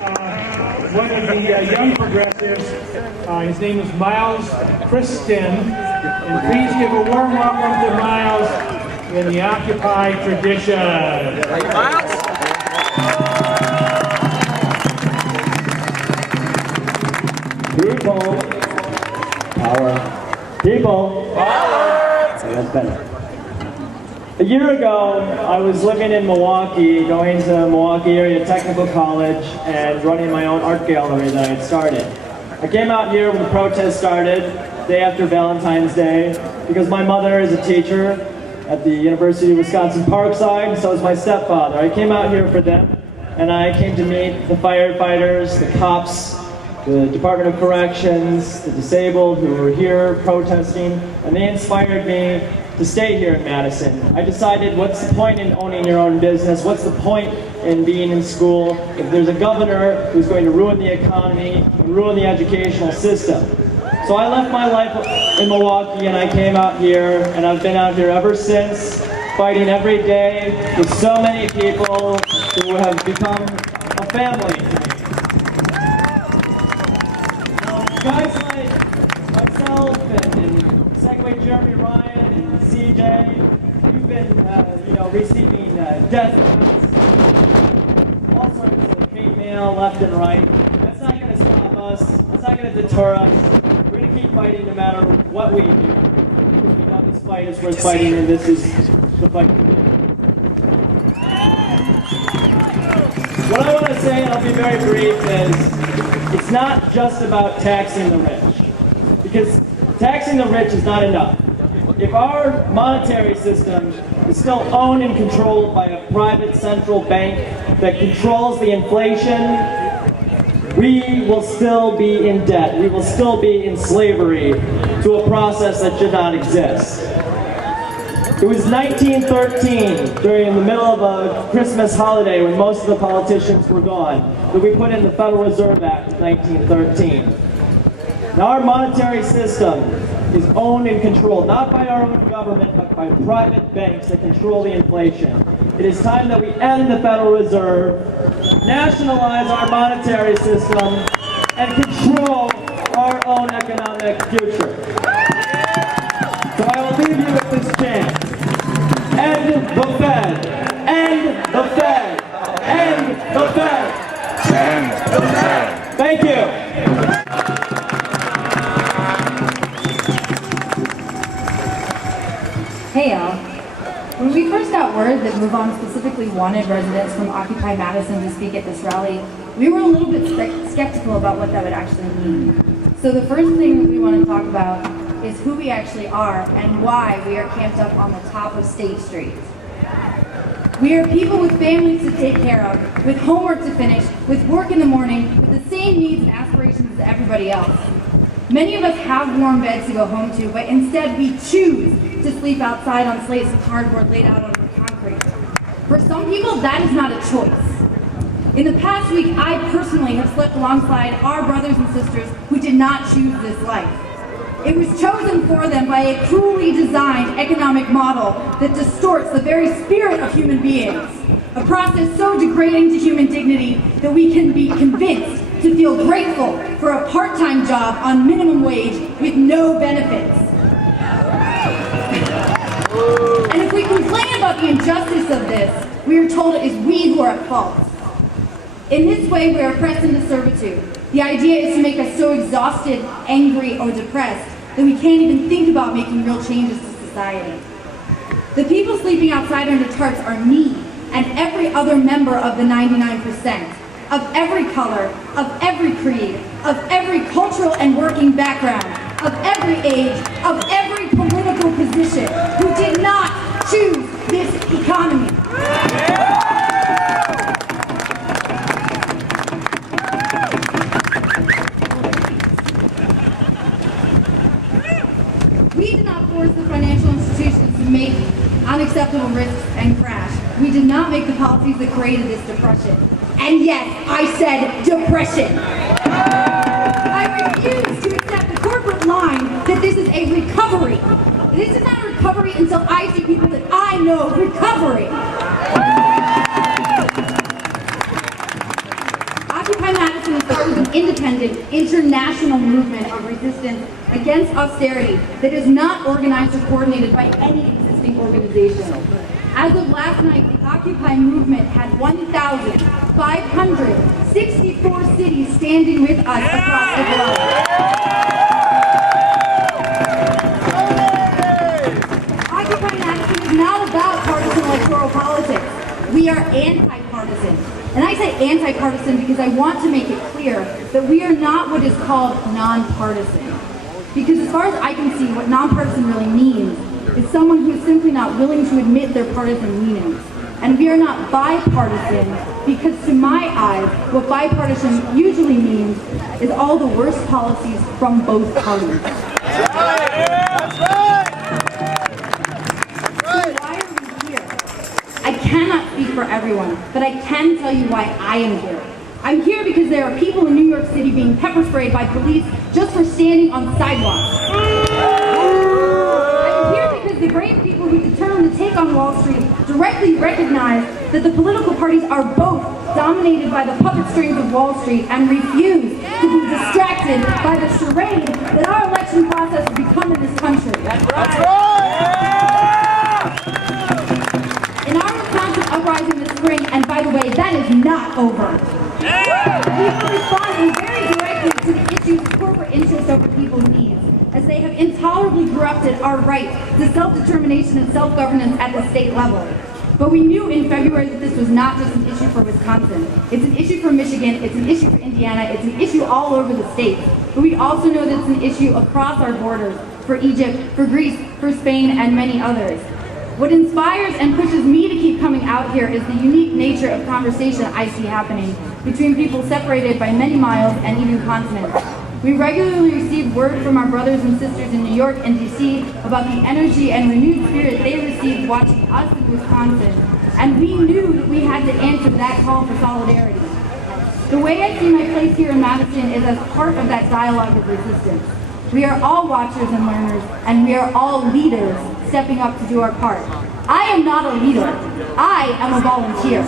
One of the young progressives. His name is Miles Kristen. And please give a warm welcome to Miles in the Occupy tradition. Miles? People, power. People, Power! that's better. A year ago, I was living in Milwaukee, going to Milwaukee Area Technical College and running my own art gallery that I had started. I came out here when the protest started, day after Valentine's Day, because my mother is a teacher at the University of Wisconsin-Parkside, and so is my stepfather. I came out here for them, and I came to meet the firefighters, the cops, the Department of Corrections, the disabled who were here protesting, and they inspired me to stay here in Madison. I decided, what's the point in owning your own business? What's the point in being in school if there's a governor who's going to ruin the economy and ruin the educational system? So I left my life in Milwaukee and I came out here, and I've been out here ever since, fighting every day with so many people who have become a family to me. Guys like myself and Segway Jeremy Ryan and CJ, you've been, receiving death threats, all sorts of hate mail left and right. That's not going to stop us. That's not going to deter us. We're going to keep fighting no matter what we do. Because we know this fight is worth fighting, and this is the fight to win. What I want to say, and I'll be very brief, is it's not just about taxing the rich, because taxing the rich is not enough. If our monetary system is still owned and controlled by a private central bank that controls the inflation, we will still be in debt. We will still be in slavery to a process that should not exist. It was 1913, during the middle of a Christmas holiday when most of the politicians were gone, that we put in the Federal Reserve Act of 1913. Now our monetary system is owned and controlled, not by our own government, but by private banks that control the inflation. It is time that we end the Federal Reserve, nationalize our monetary system, and control our own economic future. So I will leave you with this chant. End the Fed! End the Fed! End the Fed! End the Fed! Thank you! Hey y'all. When we first got word that Move On specifically wanted residents from Occupy Madison to speak at this rally, we were a little bit skeptical about what that would actually mean. So the first thing that we want to talk about is who we actually are and why we are camped up on the top of State Street. We are people with families to take care of, with homework to finish, with work in the morning, with the same needs and aspirations as everybody else. Many of us have warm beds to go home to, but instead we choose to sleep outside on slates of cardboard laid out on the concrete. For some people, that is not a choice. In the past week, I personally have slept alongside our brothers and sisters who did not choose this life. It was chosen for them by a cruelly designed economic model that distorts the very spirit of human beings, a process so degrading to human dignity that we can be convinced to feel grateful for a part-time job on minimum wage with no benefits. And if we complain about the injustice of this, we are told it is we who are at fault. In this way, we are pressed into servitude. The idea is to make us so exhausted, angry, or depressed that we can't even think about making real changes to society. The people sleeping outside under tarps are me and every other member of the 99%, of every color, of every creed, of every cultural and working background, of every age, of every political position, who did not choose this economy. We did not force the financial institutions to make unacceptable risks and crash. We did not make the policies that created this depression. And yes, I said depression. I refuse to accept the corporate line that this is a recovery. This is not a recovery until I see people that I know recovering. Occupy Madison was an independent, international movement of resistance against austerity that is not organized or coordinated by any existing organization. As of last night, the Occupy movement had 1,564 cities standing with us across the globe. Occupy Madison is not about partisan electoral politics. We are anti-partisan. And I say anti-partisan because I want to make it clear that we are not what is called nonpartisan. Because as far as I can see, what nonpartisan really means is someone who is simply not willing to admit their partisan leanings. And we are not bipartisan because to my eyes, what bipartisan usually means is all the worst policies from both parties. I cannot speak for everyone, but I can tell you why I am here. I'm here because there are people in New York City being pepper sprayed by police just for standing on sidewalks. I'm here because the brave people who determined to take on Wall Street directly recognize that the political parties are both dominated by the puppet strings of Wall Street and refuse to be distracted by the charade that our election process has become in this country. That's right! Uprising this spring, and by the way, that is not over. We are responding very directly to the issues of corporate interest over people's needs, as they have intolerably corrupted our right to self-determination and self-governance at the state level. But we knew in February that this was not just an issue for Wisconsin. It's an issue for Michigan, it's an issue for Indiana, it's an issue all over the state. But we also know that it's an issue across our borders, for Egypt, for Greece, for Spain, and many others. What inspires and pushes me to keep coming out here is the unique nature of conversation I see happening between people separated by many miles and even continents. We regularly receive word from our brothers and sisters in New York and DC about the energy and renewed spirit they received watching us in Wisconsin, and we knew that we had to answer that call for solidarity. The way I see my place here in Madison is as part of that dialogue of resistance. We are all watchers and learners, and we are all leaders stepping up to do our part. I am not a leader. I am a volunteer.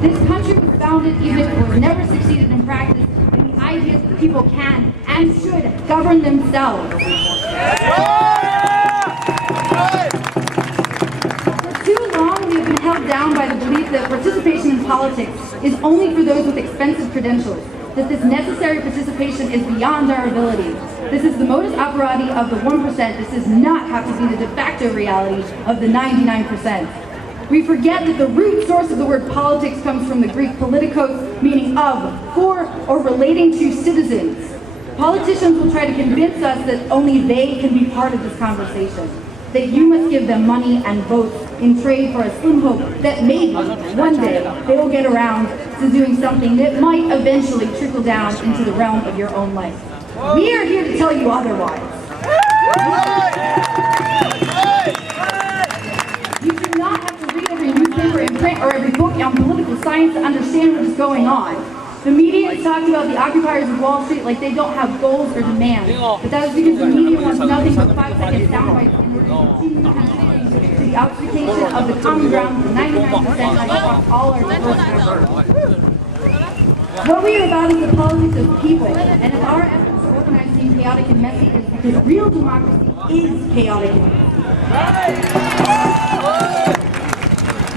This country was founded, even if it was never succeeded in practice, in the idea that people can and should govern themselves. For too long, we have been held down by the belief that participation in politics is only for those with expensive credentials, that this necessary participation is beyond our ability. This is the modus operandi of the 1%. This does not have to be the de facto reality of the 99%. We forget that the root source of the word politics comes from the Greek politikos, meaning of, for, or relating to citizens. Politicians will try to convince us that only they can be part of this conversation, that you must give them money and votes in trade for a slim hope that maybe one day they will get around to doing something that might eventually trickle down into the realm of your own life. We are here to tell you otherwise. You do not have to read every newspaper in print or every book on political science to understand what is going on. The media has talked about the occupiers of Wall Street like they don't have goals or demands, but that is because the media wants nothing but 5-second sound bites in order to continue contributing to the occupation of the common ground for 99% across all our diverse networks. What we are about is the politics of people, and if our efforts to organize seem chaotic and messy, it is because real democracy is chaotic and messy.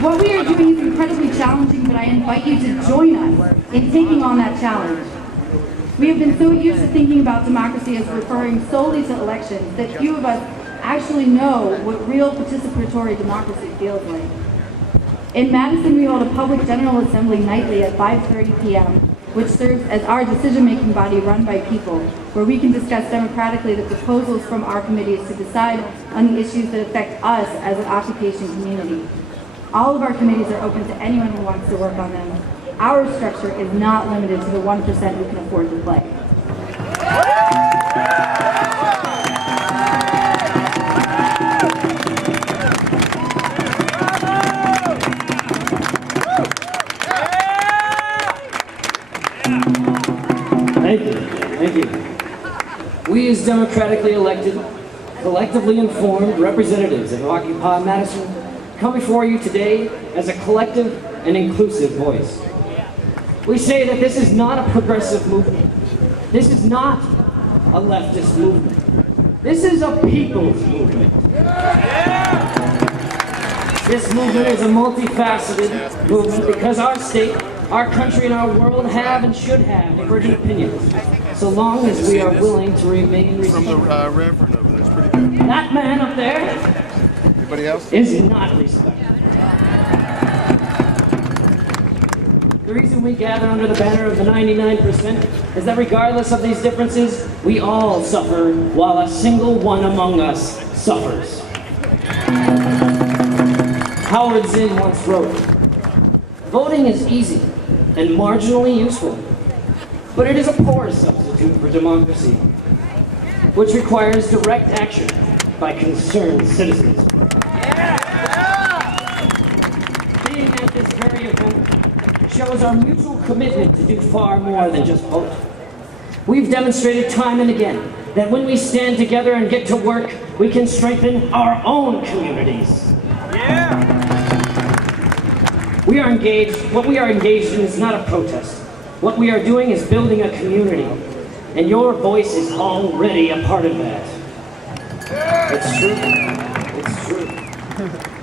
What we are doing is incredibly challenging, but I invite you to join us in taking on that challenge. We have been so used to thinking about democracy as referring solely to elections that few of us actually know what real participatory democracy feels like. In Madison, we hold a public General Assembly nightly at 5:30 p.m., which serves as our decision-making body run by people, where we can discuss democratically the proposals from our committees to decide on the issues that affect us as an occupation community. All of our committees are open to anyone who wants to work on them. Our structure is not limited to the 1% who can afford to play. Thank you. We as democratically elected, collectively informed representatives of Occupy Madison come before you today as a collective and inclusive voice. We say that this is not a progressive movement. This is not a leftist movement. This is a people's movement. This movement is a multifaceted movement because our state, our country, and our world have and should have divergent opinions, so long as we are willing to remain respectful. From the reverend over there, it's pretty good. That man up there Anybody else? is not respected. The reason we gather under the banner of the 99% is that regardless of these differences, we all suffer while a single one among us suffers. Howard Zinn once wrote, "Voting is easy and marginally useful, but it is a poor substitute for democracy, which requires direct action by concerned citizens." Being at this very event shows our mutual commitment to do far more than just vote. We've demonstrated time and again that when we stand together and get to work, we can strengthen our own communities. What we are engaged in is not a protest. What we are doing is building a community, and your voice is already a part of that. It's true. It's true.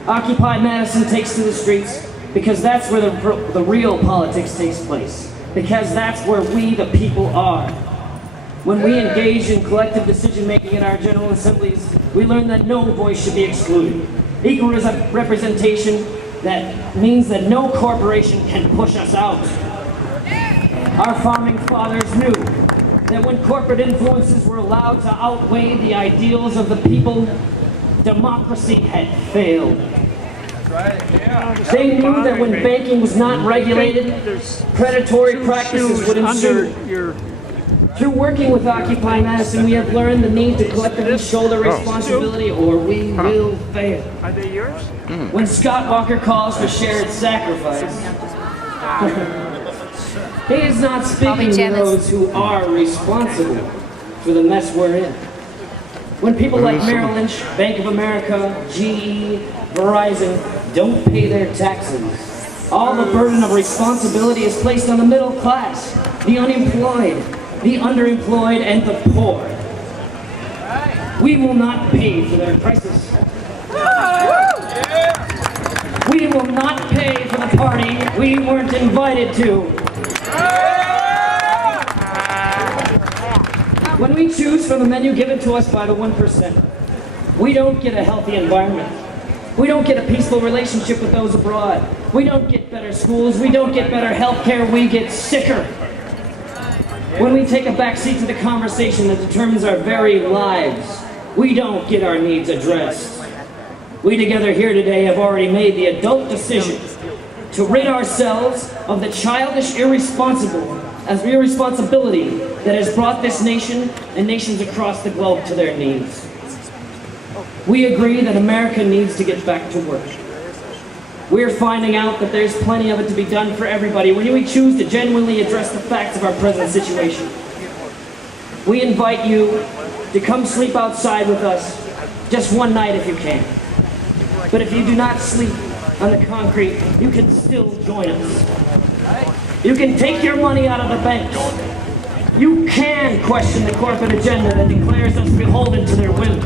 Occupy Madison takes to the streets because that's where the real politics takes place. Because that's where we, the people, are. When we engage in collective decision-making in our general assemblies, we learn that no voice should be excluded. Equal representation that means that no corporation can push us out. Our founding fathers knew that when corporate influences were allowed to outweigh the ideals of the people, democracy had failed. They knew that when banking was not regulated, predatory practices would ensue. Through working with Occupy Madison, we have learned the need to collectively shoulder responsibility or we will fail. Are they yours? When Scott Walker calls for shared sacrifice, he is not speaking to those who are responsible for the mess we're in. When people like Merrill Lynch, Bank of America, GE, Verizon don't pay their taxes, all the burden of responsibility is placed on the middle class, the unemployed, the underemployed, and the poor. We will not pay for their crisis. We will not pay for the party we weren't invited to. When we choose from the menu given to us by the 1%, we don't get a healthy environment. We don't get a peaceful relationship with those abroad. We don't get better schools. We don't get better health care. We get sicker. When we take a backseat to the conversation that determines our very lives, we don't get our needs addressed. We together here today have already made the adult decision to rid ourselves of the childish irresponsibility that has brought this nation and nations across the globe to their knees. We agree that America needs to get back to work. We're finding out that there's plenty of it to be done for everybody when we choose to genuinely address the facts of our present situation. We invite you to come sleep outside with us just one night if you can. But if you do not sleep on the concrete, you can still join us. You can take your money out of the banks. You can question the corporate agenda that declares us beholden to their whims.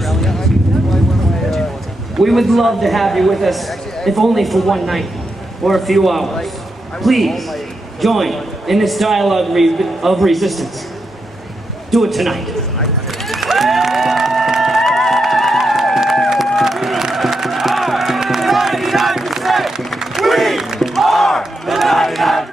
We would love to have you with us, if only for one night or a few hours. Please join in this dialogue of resistance. Do it tonight.